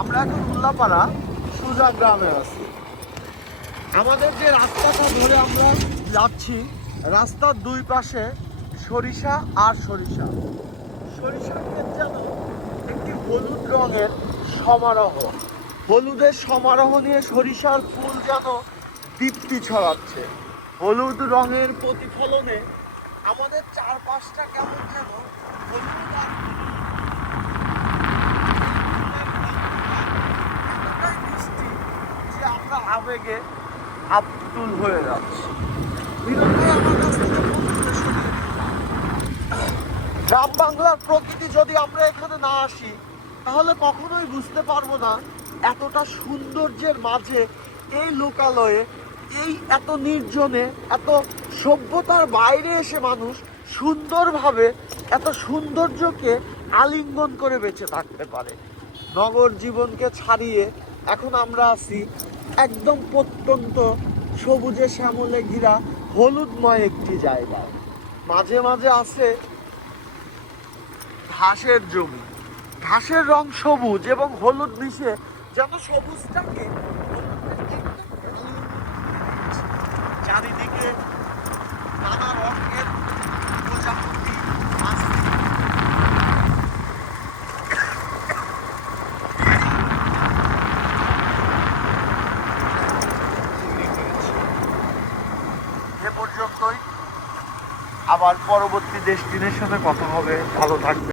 আমরা এখন উল্লাপাড়া সুজা গ্রামে আছি। আমাদের যে রাস্তাটা ধরে আমরা যাচ্ছি, রাস্তার দুই পাশে সরিষা আর সরিষা। ক্ষেত যেন একটি হলুদ রঙের সমারোহ। হলুদের সমারোহ নিয়ে সরিষার ফুল যেন দীপ্তি ছড়াচ্ছে। হলুদ রঙের প্রতিফলনে আমাদের চারপাশটা কেমন যেন হলুদ আর এতটাই মিষ্টি যে আমরা আবেগে আপ্তুল হয়ে যাচ্ছে। গ্রাম বাংলার প্রকৃতি যদি আমরা এখানে না আসি, তাহলে কখনোই বুঝতে পারব না এতটা সৌন্দর্যের মাঝে এই লোকালয়ে, এই এত নির্জনে, এত সভ্যতার বাইরে এসে মানুষ সুন্দরভাবে এত সৌন্দর্যকে আলিঙ্গন করে বেঁচে থাকতে পারে নগর জীবনকে ছাড়িয়ে এখন আমরা আছি একদম প্রত্যন্ত সবুজে শ্যামলে ঘিরা হলুদময় একটি জায়গা। মাঝে মাঝে আছে ঘাসের জমি। ঘাসের রং সবুজ এবং হলুদ মিশে যেন সবুজটাকে চারিদিকে আবার পরবর্তী ডেস্টিনেশনে কথা হবে ভালো থাকবে।